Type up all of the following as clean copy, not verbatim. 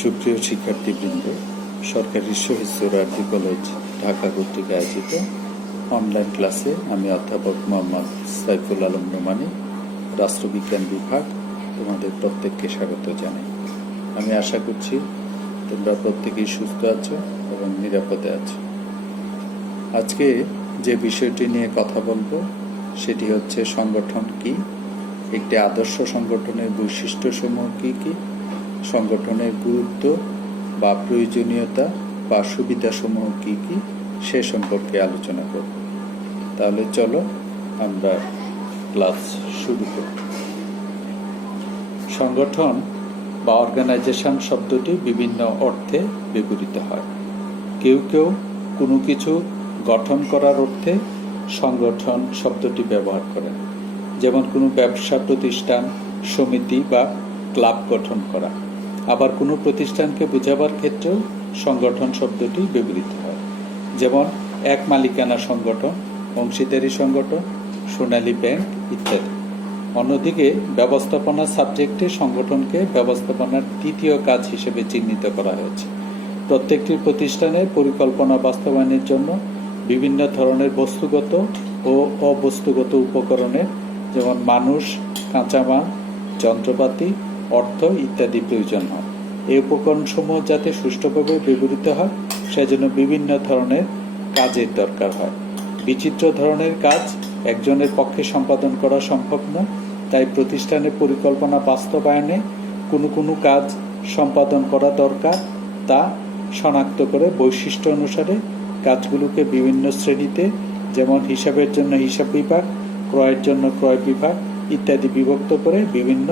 সুপ্রিয় শিক্ষার্থীবৃন্দ, সরকারি শহীদ সোহরাওয়ার্দী কলেজ ঢাকা কর্তৃক আয়োজিত অনলাইন ক্লাসে আমি অধ্যাপক মোহাম্মদ সাইফুল আলম নোমানী, রাষ্ট্রবিজ্ঞান বিভাগ, তোমাদের প্রত্যেককে স্বাগত জানাই। আমি আশা করছি তোমরা প্রত্যেকেই সুস্থ আছো এবং নিরাপদে আছো। আজকে যে বিষয়টি নিয়ে কথা বলবো সেটি হচ্ছে সংগঠন কি, একটি আদর্শ সংগঠনের বৈশিষ্ট্যসমূহ কি কি, সংগঠনের গুরুত্ব বা প্রয়োজনীয়তা বা সুবিধাসমূহ কি কি সে সম্পর্কে আলোচনা করব। তাহলে চলো আমরা ক্লাস শুরু করি। সংগঠন বা অর্গানাইজেশন শব্দটি বিভিন্ন অর্থে ব্যবহৃত হয়। কেউ কেউ কোনো কিছু গঠন করার অর্থে সংগঠন শব্দটি ব্যবহার করেন, যেমন কোনো ব্যবসা প্রতিষ্ঠান, সমিতি বা ক্লাব গঠন করা। আবার কোনো প্রতিষ্ঠানকে বোঝাবার ক্ষেত্রেও সংগঠন শব্দটি ব্যবহৃত হয়, যেমন এক মালিকানা সংগঠন, অংশীদারি সংগঠন, সোনালী ব্যাংক ইত্যাদি। অন্যদিকে ব্যবস্থাপনা সাবজেক্টে সংগঠনকে ব্যবস্থাপনার তৃতীয় কাজ হিসেবে চিহ্নিত করা হয়েছে। প্রত্যেকটি প্রতিষ্ঠানের পরিকল্পনা বাস্তবায়নের জন্য বিভিন্ন ধরনের বস্তুগত ও অবস্তুগত উপকরণের, যেমন মানুষ, কাঁচামাল, যন্ত্রপাতি, অর্থ ইত্যাদি প্রয়োজন হয়। এই উপকরণসমূহ যাতে সুষ্ঠুভাবে ব্যবহৃত হয় সেজন্য বিভিন্ন ধরনের কাজের দরকার হয়। বিচিত্র ধরনের কাজ একজনের পক্ষে সম্পাদন করা সম্ভব নয়, তাই প্রতিষ্ঠানের পরিকল্পনা বাস্তবায়নে কোনো কাজ সম্পাদন করা দরকার, তা শনাক্ত করে বৈশিষ্ট্য অনুসারে কাজগুলোকে বিভিন্ন শ্রেণীতে, যেমন হিসাবের জন্য হিসাব বিভাগ, ক্রয়ের জন্য ক্রয় বিভাগ ইত্যাদি বিভক্ত করে বিভিন্ন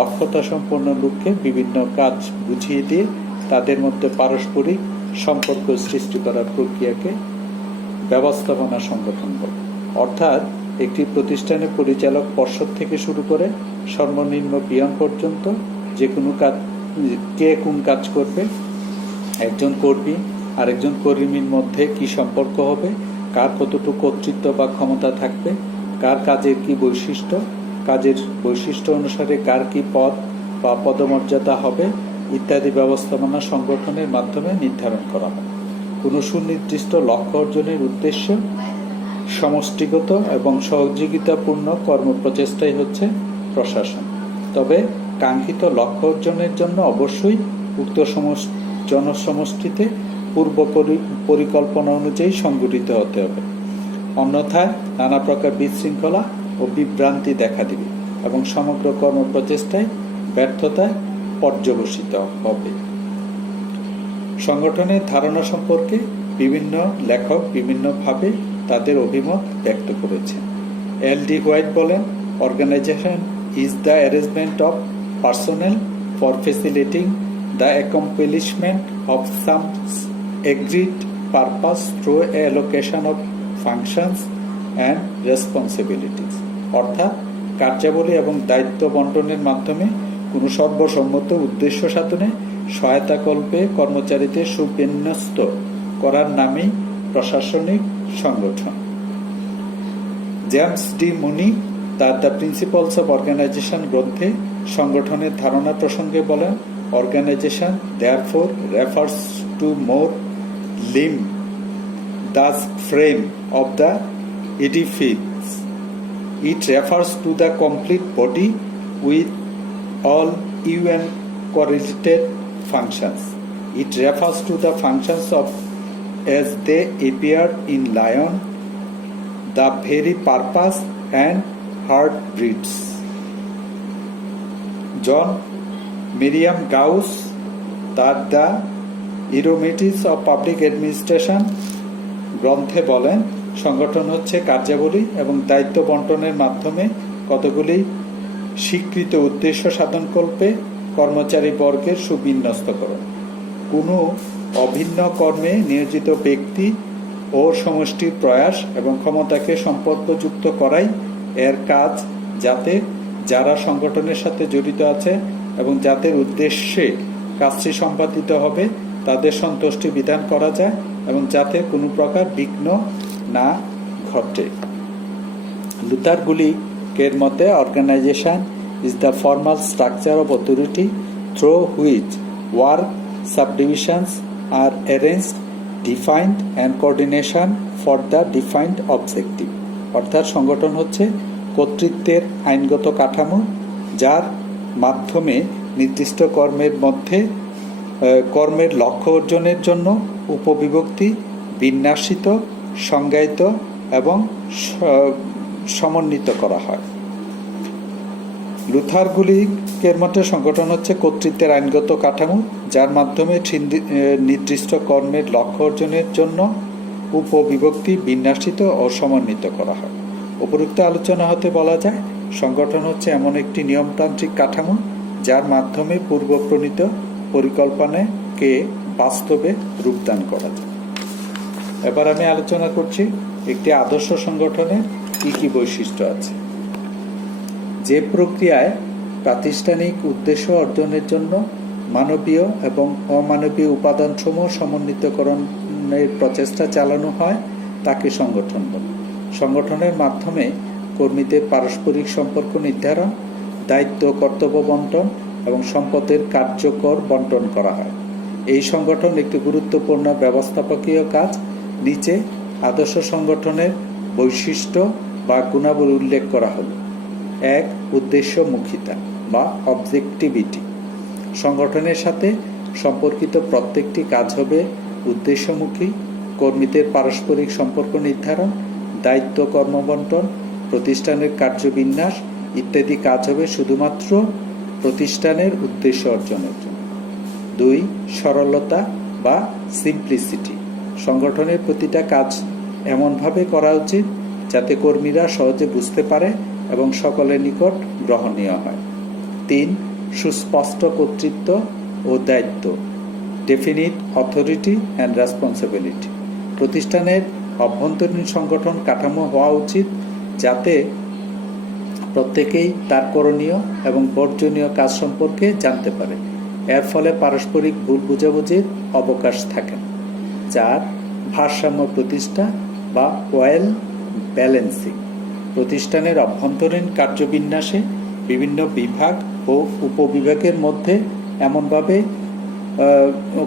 দক্ষতা সম্পন্ন লোককে বিভিন্ন কাজ বুঝিয়ে দিয়ে তাদের মধ্যে পারস্পরিক সম্পর্ক সৃষ্টি করার প্রক্রিয়াকে ব্যবস্থাপনা সংগঠন বলে। অর্থাৎ একটি প্রতিষ্ঠানের পরিচালক পর্ষদ থেকে শুরু করে সর্বনিম্ন পিয়ন পর্যন্ত যে কোনো কাজ, কে কোন কাজ করবে, একজন কর্মী আর একজন কর্মীর মধ্যে কি সম্পর্ক হবে, কার কতটুকু কর্তৃত্ব বা ক্ষমতা থাকবে, কার কাজের কি বৈশিষ্ট্য, কাজের বৈশিষ্ট্য অনুসারে কার কি পদ বা পদমর্যাদা হবে ইত্যাদি ব্যবস্থাপনা সংগঠনের মাধ্যমে নির্ধারণ করা হয়। কোনো সুনির্দিষ্ট লক্ষ্য অর্জনের উদ্দেশ্য সমষ্টিগত এবং সহযোগিতাপূর্ণ কর্মপ্রচেষ্টাই হচ্ছে প্রশাসন। তবে কাঙ্ক্ষিত লক্ষ্য অর্জনের জন্য অবশ্যই উক্ত জনসমষ্টিতে পূর্ব পরিকল্পনা অনুযায়ী সংগঠিত হতে হবে, অন্যথায় নানা প্রকার বিশৃঙ্খলা ও বিভ্রান্তি দেখা দিবে এবং সমগ্র কর্মপ্রচেষ্টায় ব্যর্থতায় পর্যবসিত হবে। সংগঠনের ধারণা সম্পর্কে বিভিন্ন লেখক বিভিন্নভাবে তাদের অভিমত ব্যক্ত করেছেন। এল.ডি. হোয়াইট বলেন, organisation is the arrangement of personnel for facilitating the accomplishment of some agreed purpose through allocation of functions and responsibilities. অর্থাৎ কার্যাবলী এবং দায়িত্ব বন্টনের মাধ্যমে কোনো সর্বসম্মত উদ্দেশ্য সাধনে সহায়তাকল্পে কর্মচারীদের সুবিন্যস্ত করার নামেই প্রশাসনিক সংগঠন। জেমস ডি মুনি তার দ্য প্রিন্সিপালস অফ অর্গানাইজেশন গ্রন্থে সংগঠনের ধারণা প্রসঙ্গে বলেন, organisation therefore refers to more limb, thus frame of the edifice. It refers to the complete body with all correlated functions. It refers to the functions of as they appear in lion, the very purpose and heartbeats. John Miriam Gauss তার the ইরোমেটিস of public administration গ্রন্থে বলেন, সংগঠন হচ্ছে কার্যাবলী এবং দায়িত্ব বন্টনের মাধ্যমে কতগুলি স্বীকৃত উদ্দেশ্য সাধনকল্পে কর্মচারী বর্গের সুবিন্যস্তকরণ। কোনো অভিন্ন কর্মে নিয়োজিত ব্যক্তি ও সমষ্টির প্রয়াস এবং ক্ষমতাকে সম্পর্কযুক্ত করাই এর কাজ, যাতে যারা সংগঠনের সাথে জড়িত আছে এবং যাদের উদ্দেশ্যে কাজটি সম্পাদিত হবে তাদের সন্তুষ্টি বিধান করা যায় এবং যাতে কোনো প্রকার বিঘ্ন না ঘটে। লুথার গুলিকের মতে, organisation is the formal structure of authority through which Work subdivisions are arranged, defined and coordination for the defined objective. অর্থাৎ সংগঠন হচ্ছে কর্তৃত্বের আইনগত কাঠামো, যার মাধ্যমে নির্দিষ্ট কর্মের লক্ষ্য অর্জনের জন্য উপবিভক্তি বিন্যাসিত, সংজ্ঞায়িত এবং সমন্বিত করা হয়। লুথার গুলিকের মতে সংগঠন হচ্ছে কর্তৃত্বের আইনগত কাঠামো, যার মাধ্যমে নির্দিষ্ট কর্মের লক্ষ্য অর্জনের জন্য উপবিভক্তি বিন্যাসিত ও সমন্বিত করা হয়। উপরোক্ত আলোচনা হতে বলা যায়, সংগঠন হচ্ছে এমন একটি নিয়মতান্ত্রিক কাঠামো যার মাধ্যমে পূর্বপ্রণীত পরিকল্পনাকে বাস্তবে রূপদান করা যায়। এবার আমি আলোচনা করছি একটি আদর্শ সংগঠনের কি বৈশিষ্ট্য আছে। যে প্রক্রিয়ায় প্রাতিষ্ঠানিক উদ্দেশ্য অর্জনের জন্য মানবীয় এবং অমানবীয় উপাদানসমূহ সমন্বিতকরণের প্রচেষ্টা চালানো হয় তাকে সংগঠন বলে। সংগঠনের মাধ্যমে কর্মীদের পারস্পরিক সম্পর্ক নির্ধারণ, দায়িত্ব কর্তব্য বন্টন এবং সম্পদের কার্যকর বন্টন করা হয়। এই সংগঠন একটি গুরুত্বপূর্ণ ব্যবস্থাপকীয় কাজ। নিচে আদর্শ সংগঠনের বৈশিষ্ট্য বা গুণাবলী উল্লেখ করা হল। 1. উদ্দেশ্যমুখিতা বা অবজেক্টিভিটি। সংগঠনের সাথে সম্পর্কিত প্রত্যেকটি কাজ হবে উদ্দেশ্যমুখী। কর্মীদের পারস্পরিক সম্পর্ক নির্ধারণ, দায়িত্ব কর্মবন্টন, প্রতিষ্ঠানের কার্যবিন্যাস ইত্যাদি কাজ হবে শুধুমাত্র প্রতিষ্ঠানের উদ্দেশ্য অর্জনের জন্য। 2. সরলতা বা সিম্পলিসিটি। সংগঠনের প্রতিটা কাজ এমনভাবে করা উচিত যাতে কর্মীরা সহজে বুঝতে পারে এবং সকলের নিকট গ্রহণীয় হয়। 3. সুস্পষ্ট কর্তৃত্ব ও দায়িত্ব, ডেফিনিট অথরিটি অ্যান্ড রেসপন্সিবিলিটি। প্রতিষ্ঠানের অভ্যন্তরীণ সংগঠন কাঠামো হওয়া উচিত যাতে প্রত্যেকেই তার করণীয় এবং বর্জনীয় কাজ সম্পর্কে জানতে পারে। এর ফলে পারস্পরিক ভুল বুঝাবুঝির অবকাশ থাকে না। 4. ভারসাম্য প্রতিষ্ঠা বা ওয়েল ব্যালেন্সিং। প্রতিষ্ঠানের অভ্যন্তরীণ কার্যবিন্যাসে বিভিন্ন বিভাগ ও উপবিভাগের মধ্যে এমনভাবে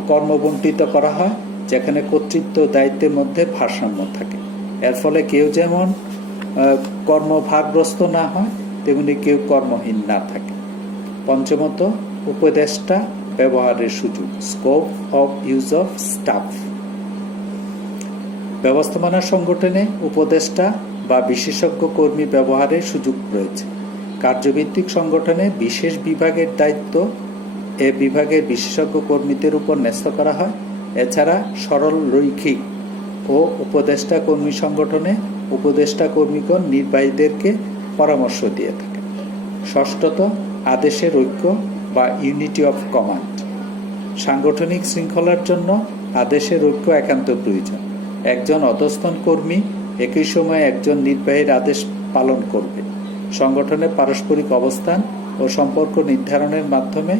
কর্মবণ্টিত করা হয় যেখানে কর্তৃত্ব দায়িত্বের মধ্যে ভারসাম্য থাকে। এর ফলে কেউ যেমন কর্মভারগ্রস্ত না হয়, তেমনি কেউ কর্মহীন না থাকে। 5. উপদেষ্টা ব্যবহারের সুযোগ, scope of use of staff. ব্যবস্থাপনা সংগঠনে উপদেষ্টা বা বিশেষজ্ঞ কর্মী ব্যবহারের সুযোগ রয়েছে। কার্যভিত্তিক সংগঠনে বিশেষ বিভাগের দায়িত্ব এ বিভাগের বিশেষজ্ঞ কর্মীদের উপর ন্যস্ত করা হয়। এছাড়া সরল রৈখিক ও উপদেষ্টা কর্মী সংগঠনে উপদেষ্টা কর্মীগণ নির্বাহীদেরকে পরামর্শ দিয়ে থাকে। 6. আদেশের ঐক্য বা ইউনিটি অফ কমান্ড। সাংগঠনিক শৃঙ্খলার জন্য আদেশের ঐক্য একান্ত প্রয়োজন। একজন অধস্তন কর্মী একই সময়ে একজন নির্বাহীর আদেশ পালন করবে। সংগঠনের পারস্পরিক অবস্থান ও সম্পর্ক নির্ধারণের মাধ্যমে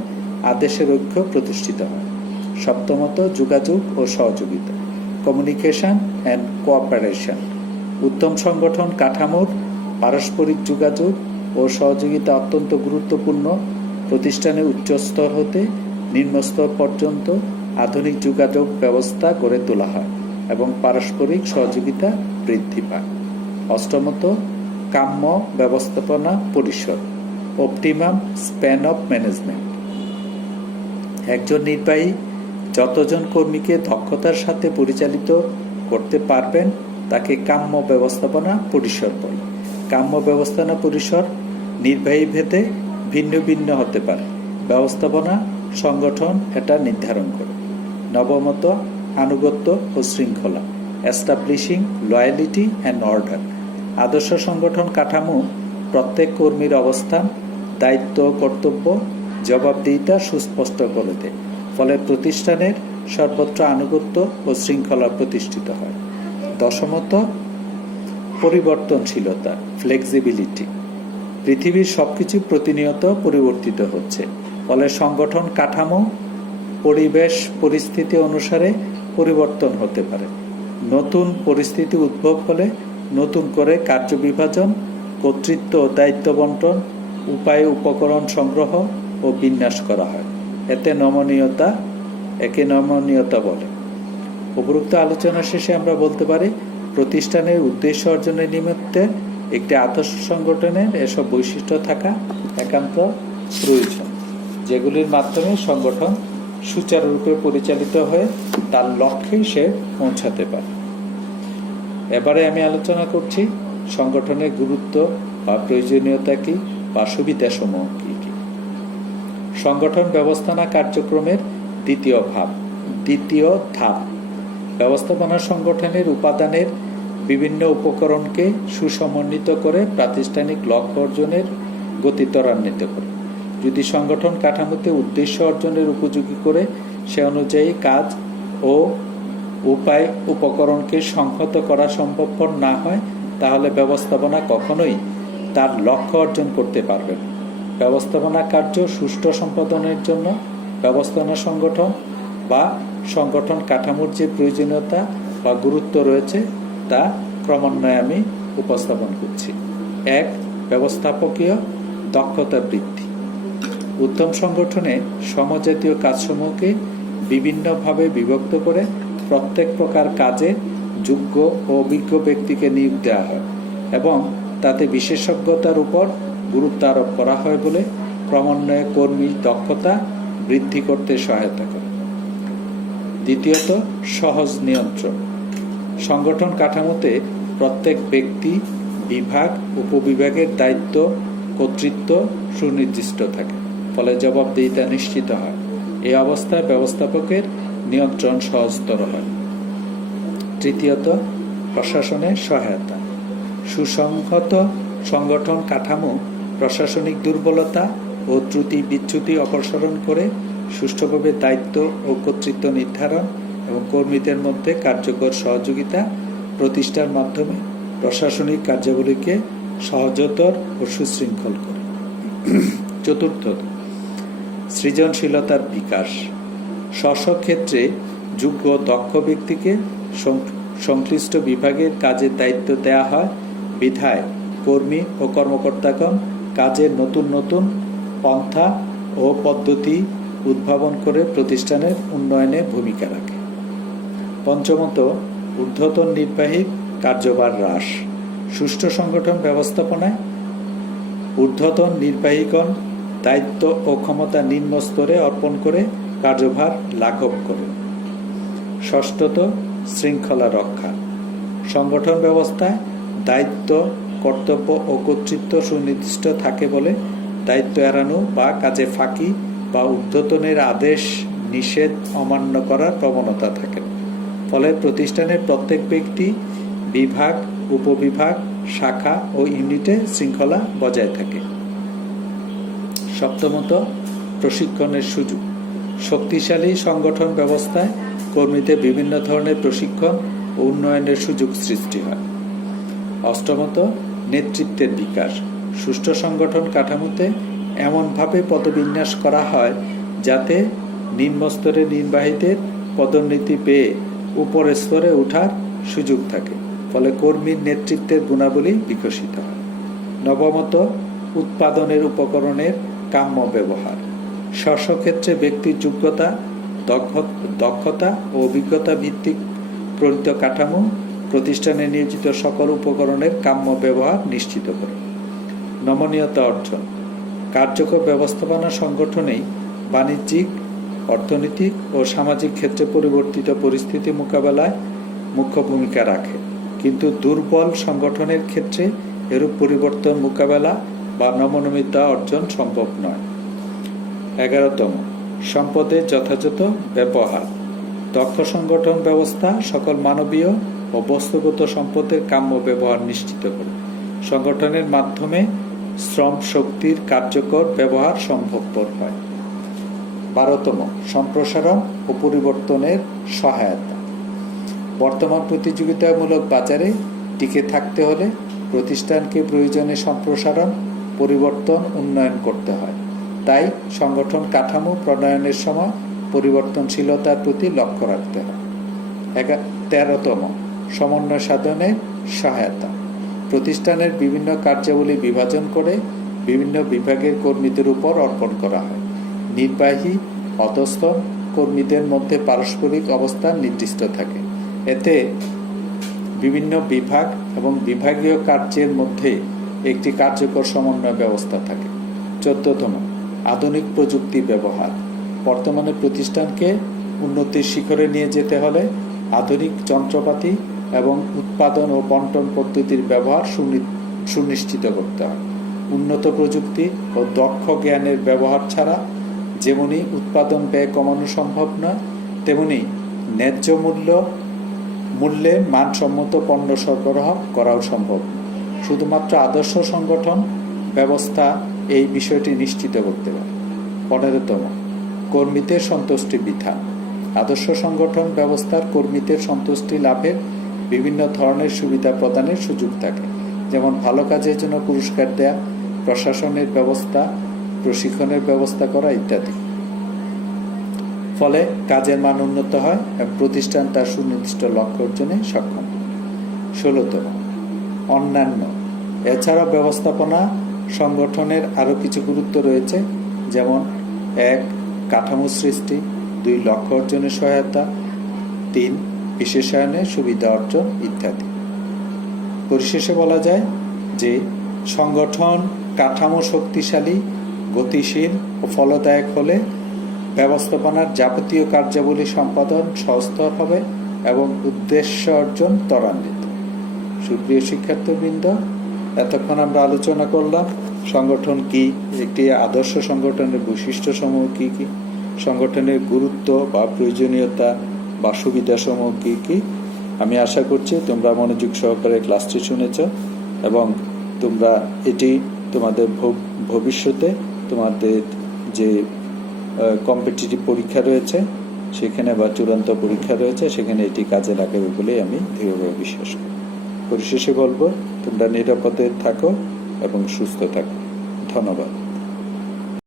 আদেশের ঐক্য প্রতিষ্ঠিত হয়। 7. যোগাযোগ ও সহযোগিতা, কমিউনিকেশন অ্যান্ড কোঅপারেশন। উত্তম সংগঠন কাঠামোর পারস্পরিক যোগাযোগ ও সহযোগিতা অত্যন্ত গুরুত্বপূর্ণ। প্রতিষ্ঠানের উচ্চ স্তর হতে নিম্ন স্তর পর্যন্ত আধুনিক যোগাযোগ ব্যবস্থা গড়ে তোলা হয় এবং পারস্পরিক সহযোগিতা বৃদ্ধি পায়। 8. কাম্য ব্যবস্থাপনা পরিসর, অপটিমাম স্প্যান অফ ম্যানেজমেন্ট। একজন নির্বাহী যতজন কর্মীকে দক্ষতার সাথে পরিচালিত করতে পারবেন তাকে কাম্য ব্যবস্থাপনা পরিসর বলে। কাম্য ব্যবস্থাপনা পরিসর নির্বাহী ভেদে ভিন্ন ভিন্ন হতে পারে। ব্যবস্থাপনা সংগঠন এটা নির্ধারণ করে। 9. আনুগত্য ও শৃঙ্খলা, এস্টাবলিশিং লয়ালিটি অ্যান্ড অর্ডার। আদর্শ সংগঠন কাঠামো প্রত্যেক কর্মীর অবস্থান, দায়িত্ব কর্তব্য জবাবদিহিতা সুস্পষ্ট করে দেয়। ফলে প্রতিষ্ঠানের সর্বত্র আনুগত্য ও শৃঙ্খলা প্রতিষ্ঠিত হয়। 10. পরিবর্তনশীলতা, ফ্লেক্সিবিলিটি। পৃথিবীর সবকিছু প্রতিনিয়ত পরিবর্তিত হচ্ছে। ফলে সংগঠন কাঠামো পরিবেশ পরিস্থিতি অনুসারে পরিবর্তন হতে পারে। নতুন পরিস্থিতি উদ্ভব হলে নতুন করে কার্য বিভাজন, কর্তৃত্ব ও দায়িত্ব বন্টন, উপায় উপকরণ সংগ্রহ ও বিন্যাস করা হয়। একে নমনীয়তা বলে। উপরোক্ত আলোচনা শেষে আমরা বলতে পারি প্রতিষ্ঠানের উদ্দেশ্য অর্জনের নিমিত্তে একটি আদর্শ সংগঠনের এসব বৈশিষ্ট্য থাকা একান্ত প্রয়োজন, যেগুলির মাধ্যমে সংগঠন সুচারুরূপে পরিচালিত হয়ে তার লক্ষ্যে সে পৌঁছাতে পারে। এবারে আমি আলোচনা করছি সংগঠনের গুরুত্ব বা প্রয়োজনীয়তা কি বা সুবিধাসমূহ কি কি। সংগঠন ব্যবস্থাপনা কার্যক্রমের দ্বিতীয় ধাপ ব্যবস্থাপনা সংগঠনের উপাদানের বিভিন্ন উপকরণকে সুসমন্বিত করে প্রাতিষ্ঠানিক লক্ষ্য অর্জনের গতি ত্বরান্বিত করে। যদি সংগঠন কাঠামোতে উদ্দেশ্য অর্জনের উপযোগী করে সে অনুযায়ী কাজ ও উপকরণকে সংহত করা সম্ভবপর না হয়, তাহলে ব্যবস্থাপনা কখনোই তার লক্ষ্য অর্জন করতে পারবে না। ব্যবস্থাপনা কার্য সুষ্ঠু সম্পাদনের জন্য ব্যবস্থাপনা সংগঠন বা সংগঠন কাঠামোর যে প্রয়োজনীয়তা বা গুরুত্ব রয়েছে তা ক্রমান্বয়ে আমি উপস্থাপন করছি। 1. ব্যবস্থাপকীয় দক্ষতা বৃদ্ধি। উত্তম সংগঠনে সমজাতীয় কাজসমূহকে বিভিন্নভাবে বিভক্ত করে প্রত্যেক প্রকার কাজে যোগ্য ও অভিজ্ঞ ব্যক্তিকে নিয়োগ দেওয়া হয় এবং তাতে বিশেষজ্ঞতার উপর গুরুত্ব আরোপ করা হয় বলে ক্রমান্বয়ে কর্মী দক্ষতা বৃদ্ধি করতে সহায়তা করে। দ্বিতীয়ত, সহজ নিয়ন্ত্রণ। সংগঠন কাঠামোতে প্রত্যেক ব্যক্তি, বিভাগ, উপবিভাগের দায়িত্ব, কর্তৃত্ব সুনির্দিষ্ট থাকে, ফলে জবাবদিহিতা নিশ্চিত হয়। এই অবস্থায় ব্যবস্থাপকের নিয়ন্ত্রণ সহজতর হয়। তৃতীয়ত, প্রশাসনের সহায়তা। সুসংহত সংগঠন কাঠামো প্রশাসনিক দুর্বলতা ও ত্রুটি বিচ্যুতি অপসারণ করে সুষ্ঠুভাবে দায়িত্ব ও কর্তৃত্ব নির্ধারণ এবং কর্মীদের মধ্যে কার্যকর সহযোগিতা প্রতিষ্ঠার মাধ্যমে প্রশাসনিক কার্যাবলীকে সহজতর ও সুশৃঙ্খল করে। চতুর্থত, সৃজনশীলতার বিকাশ। স্ব ক্ষেত্রে যোগ্য দক্ষ ব্যক্তিকে সংশ্লিষ্ট বিভাগের কাজের দায়িত্ব দেওয়া হয় বিধায় কর্মী ও কর্মকর্তাগণ কাজের নতুন নতুন পন্থা ও পদ্ধতি উদ্ভাবন করে প্রতিষ্ঠানের উন্নয়নে ভূমিকা রাখে। পঞ্চমত, ঊর্ধ্বতন নির্বাহী কার্যভার হ্রাস। সুষ্ঠু সংগঠন ব্যবস্থাপনায় ঊর্ধ্বতন নির্বাহীগণ দায়িত্ব ও ক্ষমতা নিম্ন স্তরে অর্পণ করে কার্যভার লাঘব করে। ষষ্ঠত, শৃঙ্খলা রক্ষা। সংগঠন ব্যবস্থায় দায়িত্ব, কর্তব্য ও কর্তৃত্ব সুনির্দিষ্ট থাকে বলে দায়িত্ব এড়ানো বা কাজে ফাঁকি বা ঊর্ধ্বতনের আদেশ নিষেধ অমান্য করার প্রবণতা থাকে, ফলে প্রতিষ্ঠানের প্রত্যেক ব্যক্তি, বিভাগ, উপবিভাগ, শাখা ও ইউনিটে শৃঙ্খলা বজায় থাকে। সপ্তমত, প্রশিক্ষণের সুযোগ। শক্তিশালী সংগঠন ব্যবস্থায় কর্মীদের বিভিন্ন ধরনের প্রশিক্ষণ ও উন্নয়নের সুযোগ সৃষ্টি হয়। অষ্টমত, নেতৃত্বের বিকাশ। সুষ্ঠু সংগঠন কাঠামোতে এমনভাবে পদবিন্যাস করা হয় যাতে নিম্নস্তরের নির্বাহীদের পদোন্নতি পেয়ে উপরের স্তরে ওঠার সুযোগ থাকে, ফলে কর্মীর নেতৃত্বের গুণাবলী বিকশিত হয়। নবমত, উৎপাদনের উপকরণের কাম্য ব্যবহার। স্ব-ক্ষেত্রে ব্যক্তির যোগ্যতা, দক্ষতা ও অভিজ্ঞতা ভিত্তিক প্রণীত কাঠামো প্রতিষ্ঠানে নিয়োজিত সকল উপকরণের কাম্য ব্যবহার নিশ্চিত করে। নমনীয়তা অর্জন। কার্যকর ব্যবস্থাপনা সংগঠনেই বাণিজ্যিক, অর্থনৈতিক ও সামাজিক ক্ষেত্রে পরিবর্তিত পরিস্থিতি মোকাবেলায় মুখ্য ভূমিকা রাখে, কিন্তু দুর্বল সংগঠনের ক্ষেত্রে এরূপ পরিবর্তন মোকাবেলা বা নমনীয়তা অর্জন সম্ভব নয়। 11তম, সম্পদের যথাযথ ব্যবহার। দক্ষ সংগঠন ব্যবস্থা সকল মানবীয় ও বস্তুগত সম্পদের কাম্য ব্যবহার নিশ্চিত করে। সংগঠনের মাধ্যমে শ্রম শক্তির কার্যকর ব্যবহার সম্ভবপর হয়। 12তম, সম্প্রসারণ ও পরিবর্তনের সহায়তা। বর্তমান প্রতিযোগিতামূলক বাজারে টিকে থাকতে হলে প্রতিষ্ঠানকে প্রয়োজনে সম্প্রসারণ, পরিবর্তন, উন্নয়ন করতে হয়। তাই সংগঠন কাঠামো প্রণয়নের সময় পরিবর্তনশীলতার প্রতি লক্ষ্য রাখতে হয়। 13তম, সমন্বয় সাধনের সহায়তা। প্রতিষ্ঠানের বিভিন্ন কার্যাবলী বিভাজন করে বিভিন্ন বিভাগের কর্মীদের উপর অর্পণ করা হয়। নির্বাহী অধস্থ কর্মীদের মধ্যে পারস্পরিক অবস্থান নির্দিষ্ট থাকে। এতে বিভিন্ন বিভাগ এবং বিভাগীয় কার্যের মধ্যে একটি কার্যকর সমন্বয় ব্যবস্থা থাকে। 14তম, আধুনিক প্রযুক্তি ব্যবহার। বর্তমানে প্রতিষ্ঠানকে উন্নতির শিখরে নিয়ে যেতে হলে আধুনিক যন্ত্রপাতি এবং উৎপাদন ও বন্টন পদ্ধতির ব্যবহার সুনিশ্চিত করতে হয়। উন্নত প্রযুক্তি ও দক্ষ জ্ঞানের ব্যবহার ছাড়া যেমনি উৎপাদন ব্যয় কমানো সম্ভব নয়, তেমনি ন্যায্য মূল্যে মানসম্মত পণ্য সরবরাহ করাও সম্ভব। শুধুমাত্র আদর্শ সংগঠন ব্যবস্থা এই বিষয়টি নিশ্চিত করতে পারে। 15তম, কর্মীদের সন্তুষ্টি বিধান। আদর্শ সংগঠন ব্যবস্থার কর্মীদের সন্তুষ্টি লাভের বিভিন্ন ধরনের সুবিধা প্রদানের সুযোগ থাকে, যেমন ভালো কাজের জন্য পুরস্কার দেয়া, প্রশাসনের ব্যবস্থা, প্রশিক্ষণের ব্যবস্থা করা ইত্যাদি। ফলে কাজের মান উন্নত হয় এবং প্রতিষ্ঠান তার সুনির্দিষ্ট লক্ষ্য অর্জনে সক্ষম। 16তম, অন্যান্য। এছাড়া ব্যবস্থাপনা সংগঠনের আরও কিছু গুরুত্ব রয়েছে, যেমন 1. কাঠামো সৃষ্টি, 2. লক্ষ্য অর্জনের সহায়তা, 3. বিশেষায়নের সুবিধা অর্জন ইত্যাদি। পরিশেষে বলা যায় যে সংগঠন কাঠামো শক্তিশালী, গতিশীল ও ফলদায়ক হলে ব্যবস্থাপনার যাবতীয় কার্যাবলী সম্পাদন সহজতর হবে এবং উদ্দেশ্য অর্জন ত্বরান্বিত। সুপ্রিয় শিক্ষার্থীবৃন্দ, এতক্ষণ আমরা আলোচনা করলাম সংগঠন কি, একটি আদর্শ সংগঠনের বৈশিষ্ট্যসমূহ কি কি, সংগঠনের গুরুত্ব বা প্রয়োজনীয়তা বা সুবিধাসমূহ কি কি। আমি আশা করছি তোমরা মনোযোগ সহকারে ক্লাসটি শুনেছ এবং তোমরা এটি তোমাদের ভবিষ্যতে তোমাদের যে কম্পিটিটিভ পরীক্ষা রয়েছে সেখানে বা চূড়ান্ত পরীক্ষা রয়েছে সেখানে এটি কাজে লাগাবে বলেই আমি দৃঢ়ভাবে বিশ্বাস করি। পরিশেষে বলবো, তোমরা নিরাপদে থাকো এবং সুস্থ থাকো। ধন্যবাদ।